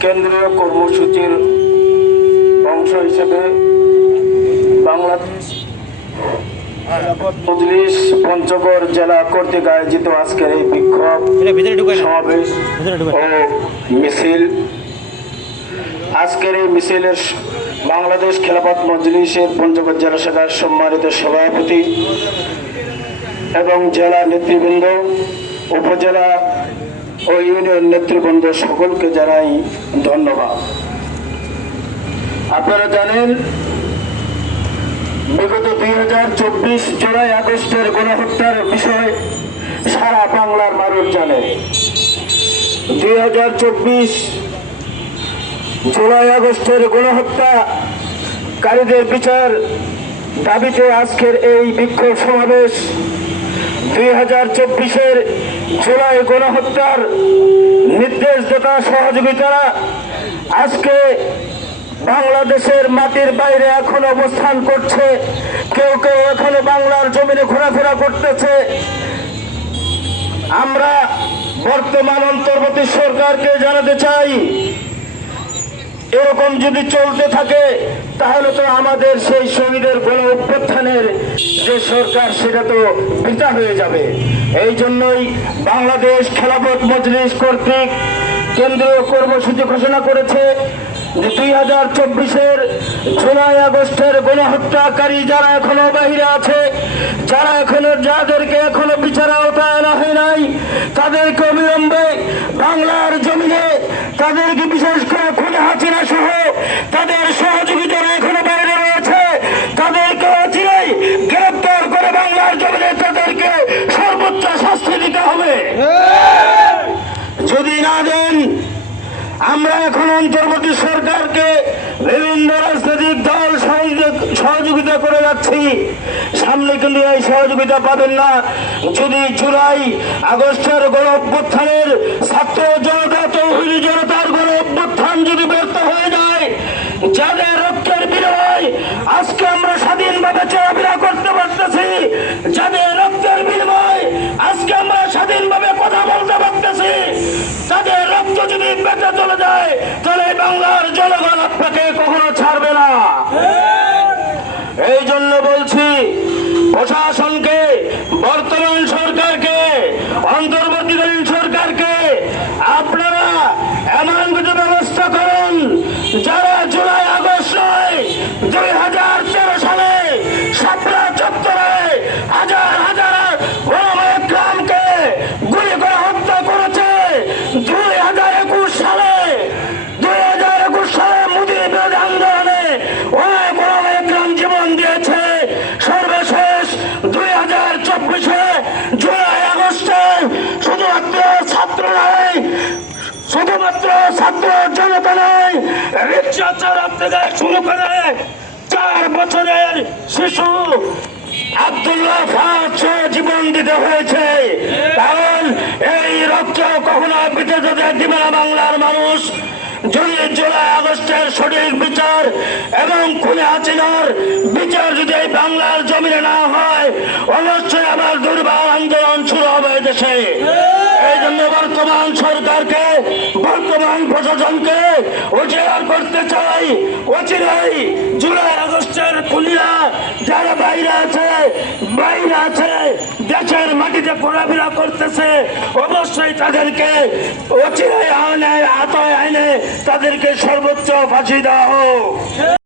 কেন্দ্রীয় কর্মসূচির অংশ হিসেবে বাংলাদেশ মজলিস পঞ্চগড় জেলা কর্তৃক আয়োজিত আজকের এই বিক্ষোভ সমাবেশ ও মিছিল। আজকের এই মিছিলের বাংলাদেশ খেলাফত মজলিসের পঞ্চগড় জেলা শাখার সম্মানিত সভাপতি এবং জেলা নেতৃবৃন্দ উপজেলা ও ইউনিয়ন নেতৃবৃন্দ সকলকে জানাই ধন্যবাদ। আপনারা জানেন, বিগত দুই হাজার চব্বিশ জুলাই আগস্টের গণহত্যার বিষয় সারা বাংলার মানুষ জানে। দুই হাজার চব্বিশ জুলাই আগস্টের গণহত্যাকারীদের বিচার দাবিতে আজকের এই বিক্ষোভ সমাবেশ দুই হাজার চব্বিশের জুলাই গণহত্যার নির্দেশ নির্দেশদাতা সহযোগিতারা আজকে বাংলাদেশের মাটির বাইরে এখন অবস্থান করছে। কেউ কেউ এখনও বাংলার জমিনে ঘোরাফেরা করতেছে। আমরা বর্তমান অন্তর্বর্তী সরকারকে জানাতে চাই এরকম যদি চলতে থাকে, তাহলে তো আমাদের সেই শহীদের গণ অভ্যুত্থানের যে সরকার, সেটা তো বৃথা হয়ে যাবে। এই জন্যই বাংলাদেশ খেলাফত মজলিস কর্তৃক কেন্দ্রীয় কর্মসূচি ঘোষণা করেছে দুই হাজার চব্বিশের জুলাই আগস্টের গণহত্যাকারী যারা এখনও বাহিরে আছে, যারা এখনও যাদেরকে এখনও বিচার আওতায় আনা হয় নাই, তাদেরকে অবিলম্বে বাংলার জমিনে তাদেরকে বিশেষ আমরা এখন অন্তর্বর্তী সরকারকে বিভিন্ন রাজনৈতিক দল সহযোগিতা করে যাচ্ছি। সামনে কিন্তু এই সহযোগিতা পাবেন না। যদি জুলাই আগস্টের গণ ছাত্র জনতা, তৌহিদি জনতার গণ আপনাকে কখনো ছাড়বে না। এই জন্য বলছি প্রশাসনকে শুধুমাত্র ছাত্র নয়, শুধুমাত্র ছাত্র জনতা নয়, রিক্সা চালক থেকে শুরু করে চার বছরের শিশু আব্দুল্লাহ জীবন দিতে হয়েছে। কারণ এই রক্ত কখনো যেতে দিবে না বাংলার মানুষ জুলাই জুলাই আগস্টের সঠিক বিচার এবং খুনে হাসিনার বিচার যদি বাংলার জমিনে না হয় এই জন্য বর্তমান সরকারকে, বর্তমান প্রশাসনকে উচির করতে চাই। অচিরাই জুলাই, আগস্টের খুলিয়া যারা বাইরে আছে বাইরে আছে, দেশের মাটিতে ঘোরাফেরা করতেছে, অবশ্যই তাদেরকে অচিরাই আইনে, আতয় আইনে তাদেরকে সর্বোচ্চ ফাঁসি দেওয়া হোক।